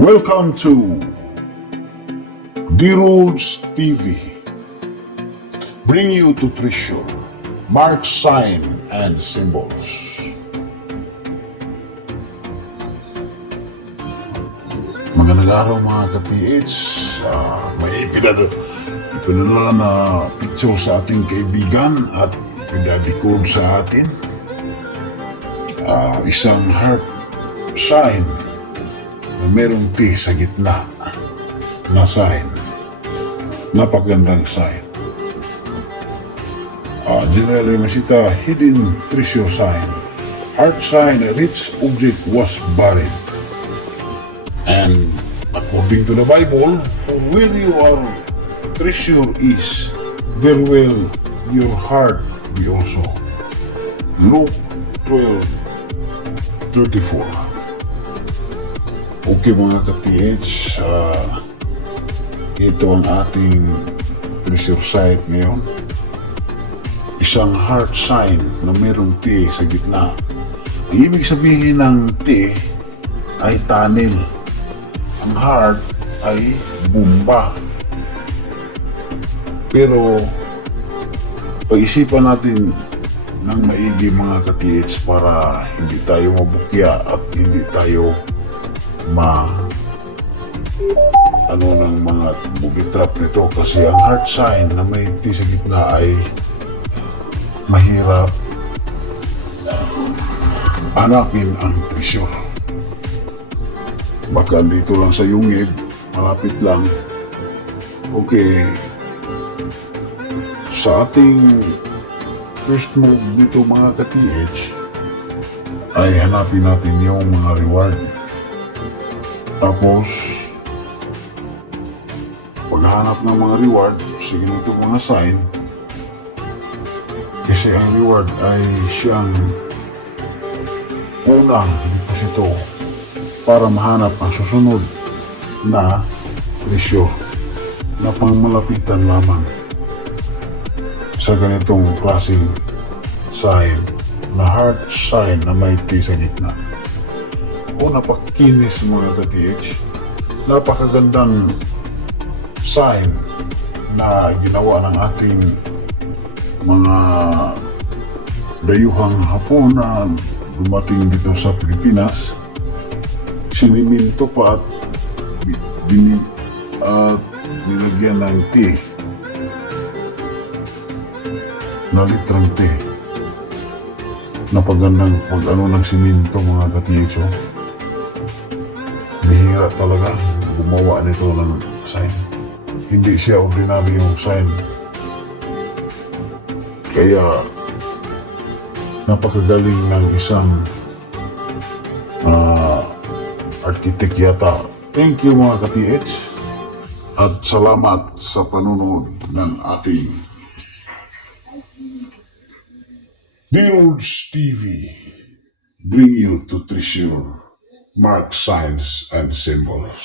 Welcome to D-Roads TV. Bring you to treasure, mark, sign, and symbols. Magandang araw mga ka-PH. May ipinadala na picture sa ating kaibigan at ipinadikod sa atin. Isang heart sign na merong T sa gitna na sign. Napagandang sign. Generally masita hidden treasure sign. Heart sign, a rich object was buried. And according to the Bible, for where your treasure is, there will your heart be also. Luke 12:34. Okay mga ka-PH, ito ang ating treasure site ngayon. Isang heart sign na mayroong T sa gitna. Ibig sabihin ng T ay tunnel. Ang heart ay bomba. Pero pag-isipan natin ng maigi mga ka-TH para hindi tayo mabukya at hindi tayo ng mga booby trap nito, kasi ang heart sign na may T sa gitna ay mahirap hanapin ang treasure. Baka dito lang sa yungib, malapit lang. Okay, sa ating first move dito mga ka-TH ay hanapin natin yung mga reward. Tapos paghahanap ng mga reward, sige nito mga sign, kasi ang reward ay siyang unang deposito para mahanap ang susunod na treasure na pangmalapitan lamang sa ganitong klaseng sign na heart sign na may T sa gitna. O napakinis mga ka-TH, napakagandang sign na ginawa ng ating mga dayuhang Hapon na dumating dito sa Pilipinas. Siniminto pa at nilagyan ng T na litrang T. Napagandang pag-ano ng siminto mga ka-TH. Bihira talaga gumawa nito ng sign. Hindi siya ordinary yung sign. Kaya napakagaling ng isang architect yata. Thank you mga ka-TH at salamat sa panunod ng ating D-Roads TV. Bring you to treasure, mark, signs, and symbols.